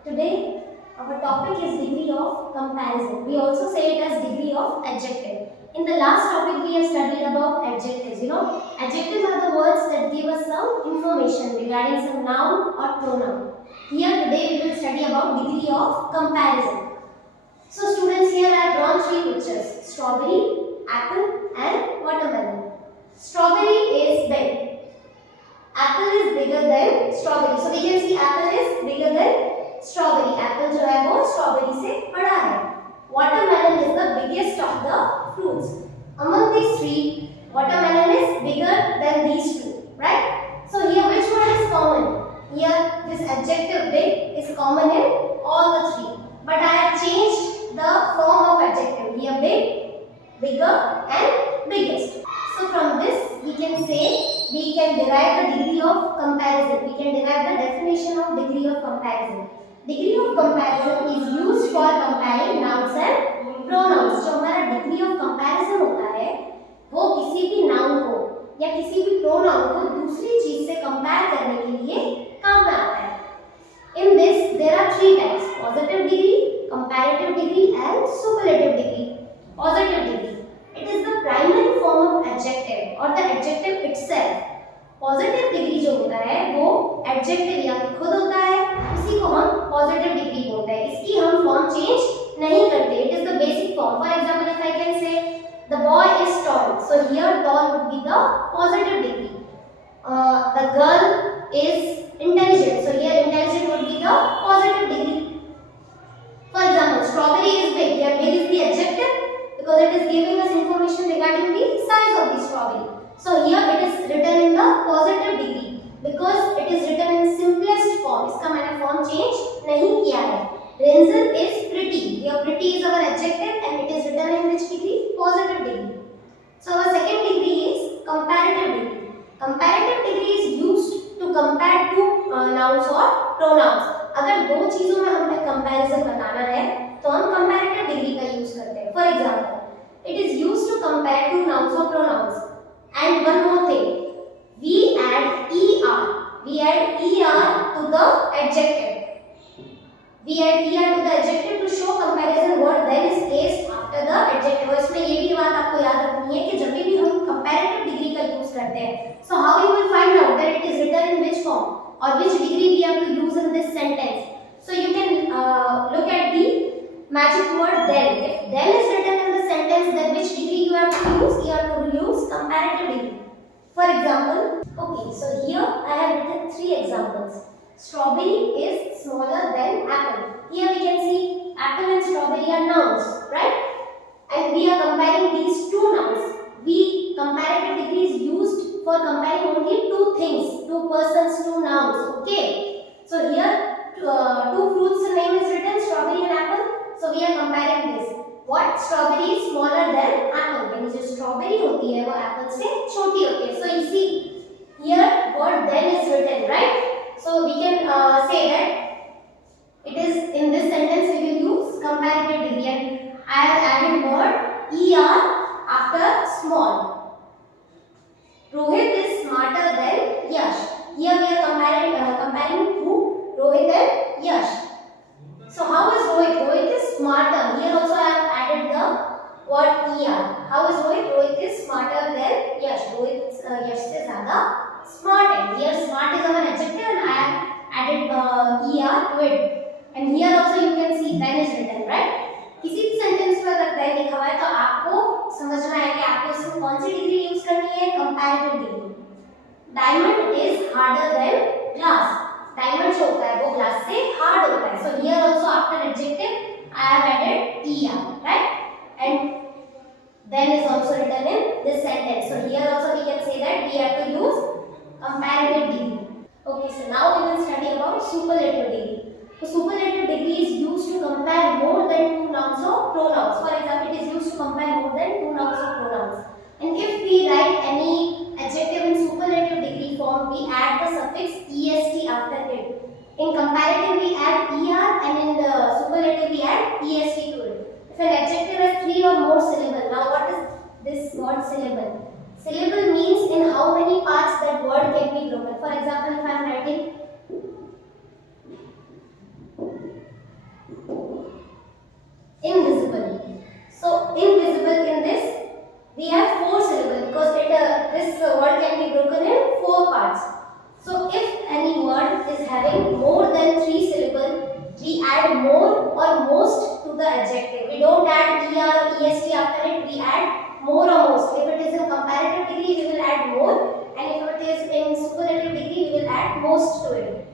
Today, our topic is degree of comparison. We also say it as degree of adjective. In the last topic, we have studied about adjectives. Adjectives are the words that give us some information regarding some noun or pronoun. Here today, we will study about degree of comparison. So, students, here I have drawn three pictures: strawberry, apple, and watermelon. Strawberry is big. Apple is bigger than strawberry. So we can see apple is bigger than strawberry. Apple जो है वो strawberry से बड़ा है. Watermelon is the biggest of the fruits. Among these three, watermelon is bigger than these two, right? So here which one is common? Here this adjective big is common in all the three. But I have changed the form of adjective. Here big, bigger, and biggest. So from this we can say we can derive the degree of comparison. We can derive the definition of degree of comparison. Degree of comparison is used for comparing nouns and pronouns. जो हमारा degree of comparison होता है वो किसी भी noun को या किसी भी pronoun को दूसरी चीज से compare करने के लिए काम में आता है. In this there are three types: positive degree, comparative degree, and superlative degree. Positive degree. It is the primary form of adjective or the adjective itself. Positive degree जो होता है वो एडजेक्टिव या तो खुद होता है, उसी को हम पॉजिटिव डिग्री बोलते हैं. इसकी हम फॉर्म चेंज नहीं करते. It is the basic form. For example if I can say the boy is tall, so here tall would be the positive degree. The girl is intelligent, so here intelligent would be the positive degree. For example strawberry is big, here big is the adjective because it is giving us information regarding the size of the strawberry. So here it is written in the positive degree because it is written in simplest form. इसका मैंने form change नहीं किया है. Ranger is pretty. Here pretty is our adjective and it is written in which degree? Positive degree. So our second degree is comparative degree. Comparative degree is used to compare two nouns or pronouns. अगर दो चीजों में हमें comparison बताना है तो हम comparative degree का use करते हैं. For example, it is used to compare two nouns or pronouns. And one more thing, we add er. We add er to the adjective. We add er to the adjective to show comparison word then is placed after the adjective. और इसमें ये भी बात आपको याद रखनी है कि जब भी हम comparative degree का use करते हैं, so how you will find out that it is written in which form or which degree we have to use in this sentence. So you can look at the magic word then. If then is written in the sentence, then which degree you have to use? You have to use comparative degree. For example, okay, so here I have written three examples. Strawberry is smaller than apple. Here we can see apple and strawberry are nouns, right? And we are comparing these two nouns. Comparative degree is used for comparing only two things, two persons, two nouns. Okay. So here two fruits name is written, strawberry and apple. So we are comparing this. What? Strawberry is smaller than apple. यानी जो strawberry होती है वो apple से छोटी होती है. So you see here word then is written, right? So we can say that it is in this sentence we will use comparative degree and I have added word er after small. Rohit is smarter than Yash. Here we are comparing who? Rohit and Yash. So how is Rohit? Rohit is smarter. Here also I have added the word er. How is Rohit? Rohit is smarter than Yash. Rohit Yash से ज़्यादा smart है. Here smart is our adjective and I have added er to it. And here also you can see then is written, right? किसी भी sentence में अगर then लिखा हुआ है तो आपको समझना है कि आपको इसमें कौन सी डिग्री यूज करनी है? Comparative degree. Diamond is harder than glass. Diamond जो होता है वो ग्लास से हार्ड होता है. So here also after adjective I have added er, right? And then is also written in this sentence. So here also we can say that we have to use comparative degree. Okay, so now we will study about superlative degree. So superlative degree is used to compare more than two nouns or pronouns. For example, it is used to compare more than two nouns or pronouns. And if we write any adjective in superlative degree form, we add the suffix est after it. In comparative, we add er, and in the superlative, we add est to it. If an adjective has three or more syllables, now what is this word syllable? Syllable means in how many parts that word can be broken. For example, if I am writing parts. So if any word is having more than 3 syllables, we add more or most to the adjective. We don't add er, est after it, we add more or most. If it is in comparative degree, we will add more, and if it is in superlative degree, we will add most to it.